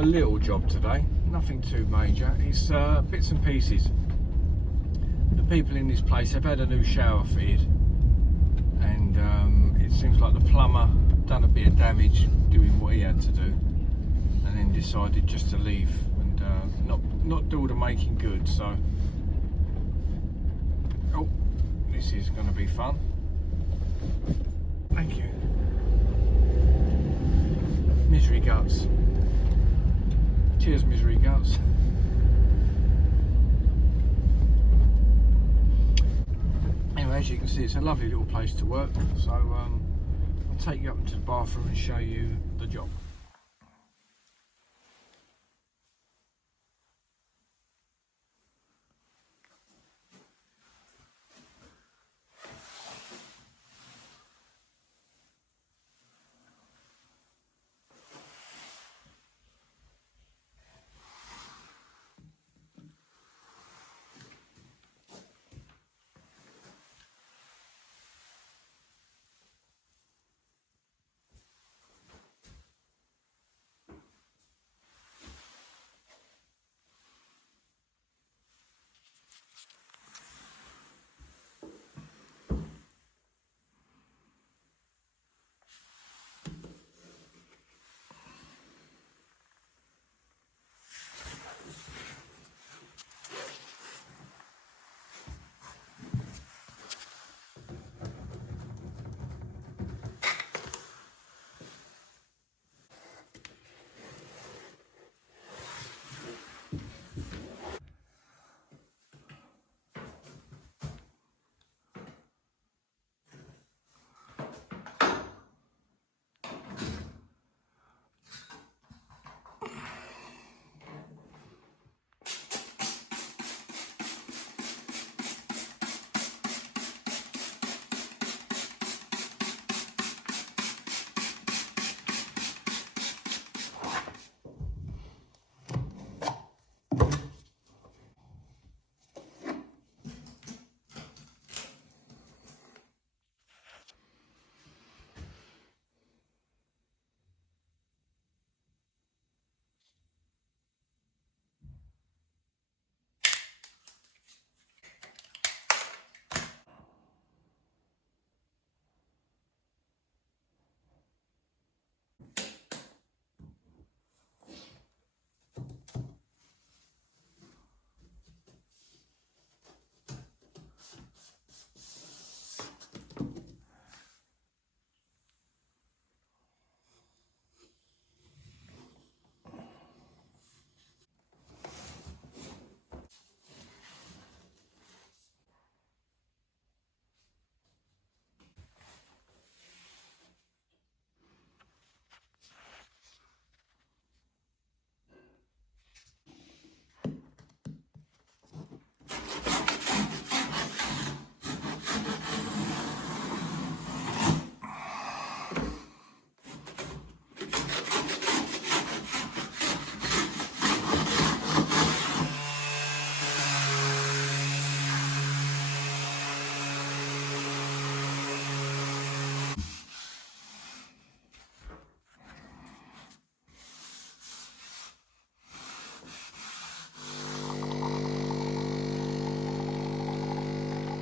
got a little job today, nothing too major. It's bits and pieces. The people in this place have had a new shower fitted, and it seems like the plumber done a bit of damage doing what he had to do, and then decided just to leave and not do all the making good. So, oh, this is going to be fun. Thank you. Misery guts. Cheers, misery guts. Anyway, as you can see, it's a lovely little place to work. So I'll take you up into the bathroom and show you the job.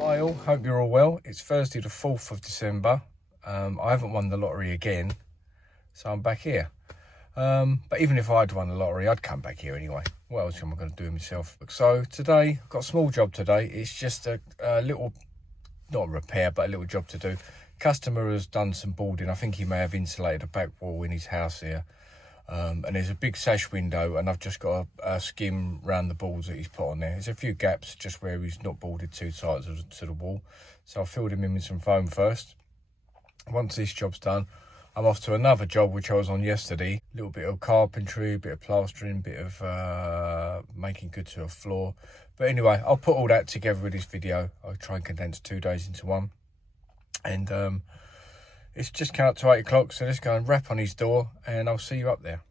Hi all, hope you're all well. It's Thursday the 4th of December. I haven't won the lottery again, so I'm back here. But even if I'd won the lottery, I'd come back here anyway. What else am I going to do myself? So today, I've got a small job today. It's just a little, not a repair, but a little job to do. Customer has done some boarding. I think he may have insulated a back wall in his house here. And there's a big sash window, and I've just got a skim round the boards that he's put on there. There's a few gaps just where he's not boarded two sides to the wall. So I filled him in with some foam first. Once this job's done, I'm off to another job which I was on yesterday. A little bit of carpentry, a bit of plastering, a bit of making good to a floor. But anyway, I'll put all that together with this video. I'll try and condense 2 days into one. And it's just come up to 8 o'clock, so let's go and rap on his door, and I'll see you up there.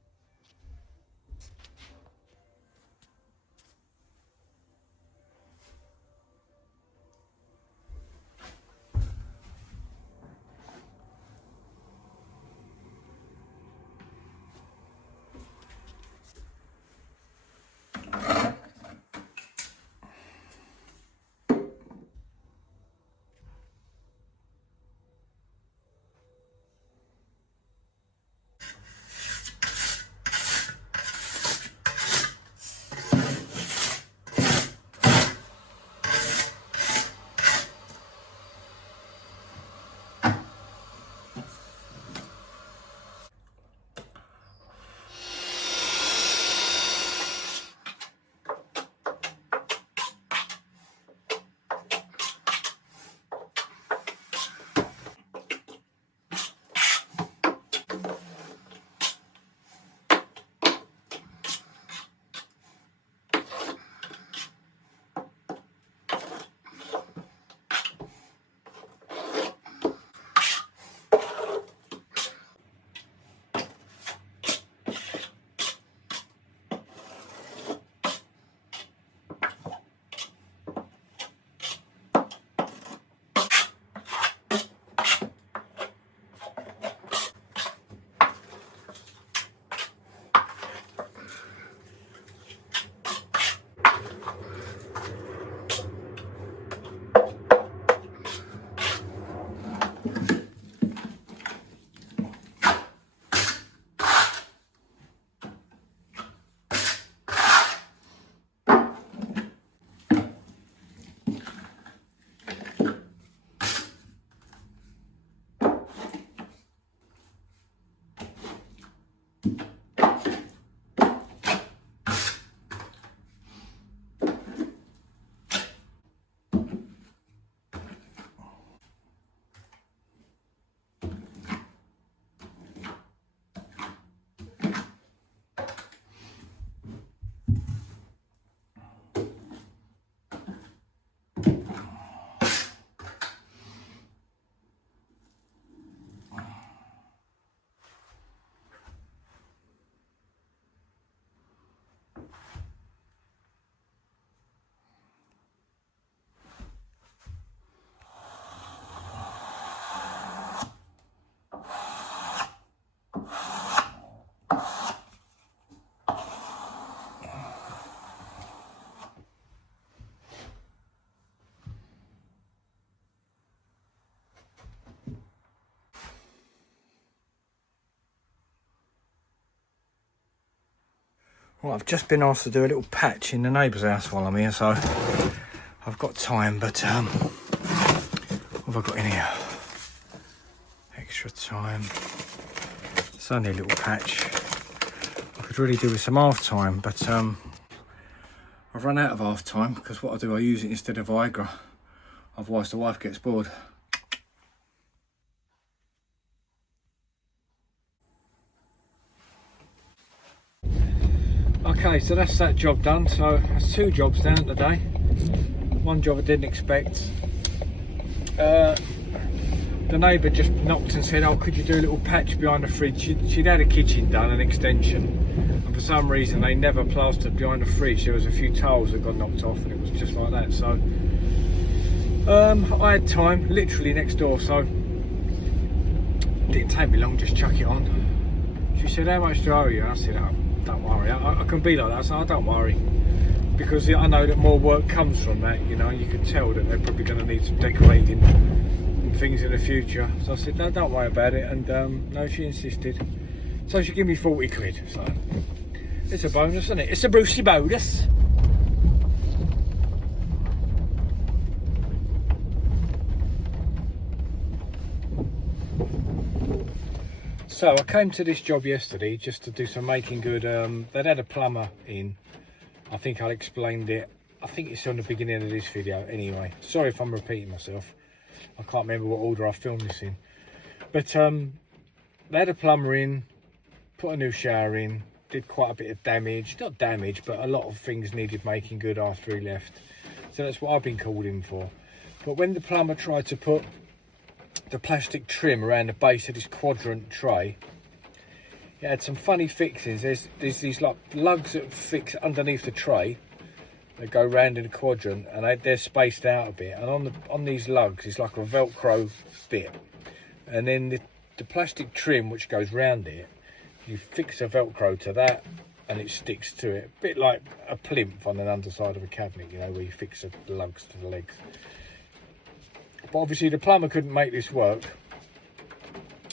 Well, I've just been asked to do a little patch in the neighbour's house while I'm here, so I've got time, but what have I got in here? Extra time. It's only a little patch. I could really do with some half time, but I've run out of half time because what I do, I use it instead of Viagra. Otherwise the wife gets bored. Okay, so that's that job done. So that's 2 jobs down today. One job I didn't expect. The neighbour just knocked and said, oh, could you do a little patch behind the fridge? She'd had a kitchen done, an extension, and for some reason they never plastered behind the fridge. There was a few tiles that got knocked off and it was just like that. So I had time, literally next door, so it didn't take me long, just chuck it on. She said, how much do I owe you? And I said, oh, don't worry, I can be like that. I said, oh, don't worry, because I know that more work comes from that. You know, you can tell that they're probably going to need some decorating and things in the future. So I said, no, don't worry about it. And no, she insisted. So she gave me 40 quid. So it's a bonus, isn't it? It's a Brucey bonus. So I came to this job yesterday just to do some making good. They'd had a plumber in. I think I explained it. I think it's on the beginning of this video anyway. Sorry if I'm repeating myself. I can't remember what order I filmed this in. But they had a plumber in, put a new shower in, did quite a bit of damage. Not damage, but a lot of things needed making good after he left. So that's what I've been called in for. But when the plumber tried to put the plastic trim around the base of this quadrant tray, it had some funny fixings. There's these like lugs that fix underneath the tray. They go round in a quadrant and they're spaced out a bit. And on these lugs, it's like a Velcro bit. And then the plastic trim which goes round it, you fix a Velcro to that and it sticks to it. A bit like a plinth on an underside of a cabinet, you know, where you fix the lugs to the legs. But obviously the plumber couldn't make this work.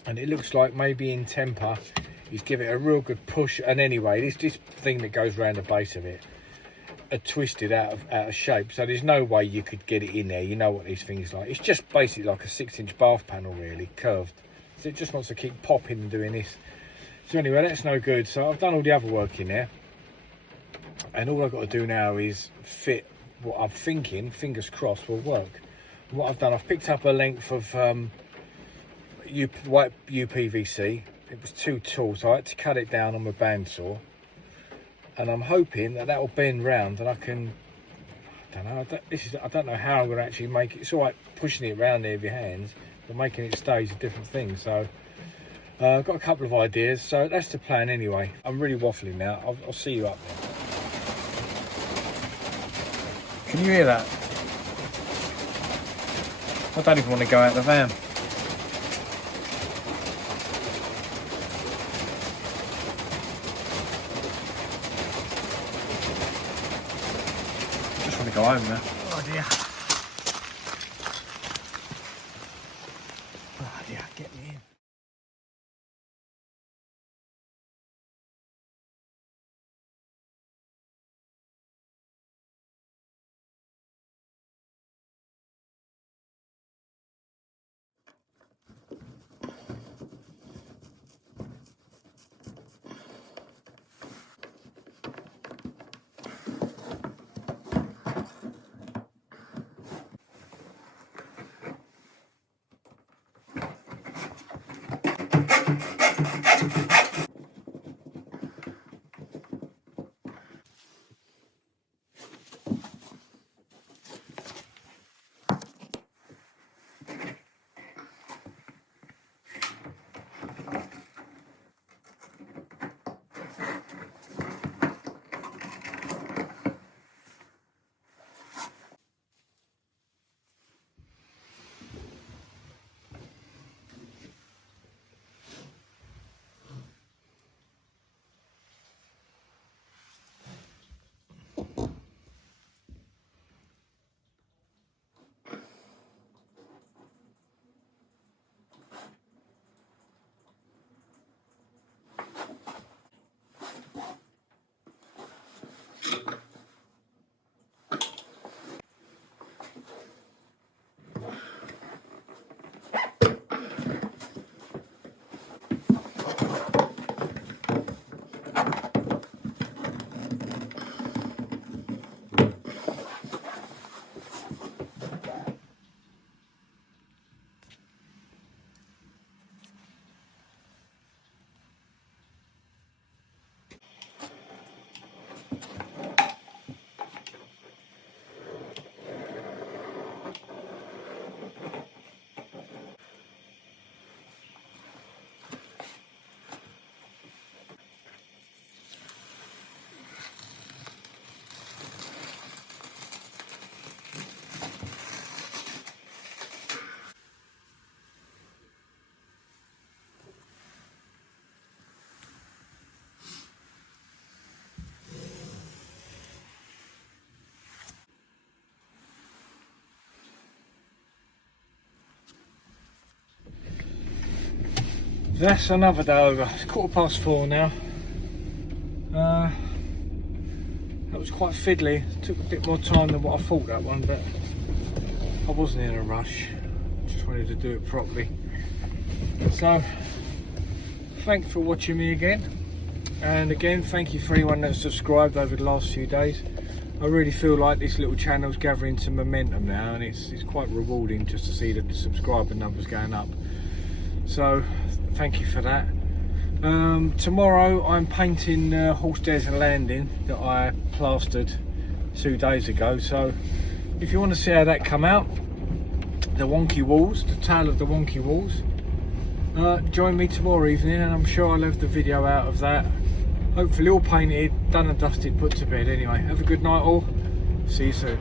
And it looks like maybe in temper, he's given it a real good push. And anyway, this thing that goes around the base of it had twisted out of shape. So there's no way you could get it in there. You know what these things are like. It's just basically like a 6-inch bath panel, really, curved. So it just wants to keep popping and doing this. So anyway, that's no good. So I've done all the other work in there. And all I've got to do now is fit what I'm thinking, fingers crossed, will work. What I've done, I've picked up a length of white UPVC. It was too tall, so I had to cut it down on my bandsaw. And I'm hoping that will bend round and I can, I don't know, I don't know how I'm going to actually make it. It's all right pushing it around there with your hands, but making it stay is a different thing. So I've got a couple of ideas, so that's the plan anyway. I'm really waffling now. I'll see you up there. Can you hear that? I don't even want to go out the van. Just want to go home now. Oh dear. Oh dear, get me in. That's another day over. It's 4:15 now. That was quite fiddly. It took a bit more time than what I thought, that one, but I wasn't in a rush. Just wanted to do it properly. So thanks for watching me again, and again thank you for anyone that's subscribed over the last few days. I really feel like this little channel's gathering some momentum now, and it's quite rewarding just to see the subscriber numbers going up. So thank you for that. Tomorrow I'm painting Horstairs and Landing that I plastered 2 days ago. So if you want to see how that come out, the wonky walls, the tail of the wonky walls, join me tomorrow evening, and I'm sure I'll have the video out of that. Hopefully all painted, done and dusted, put to bed. Anyway, have a good night all. See you soon.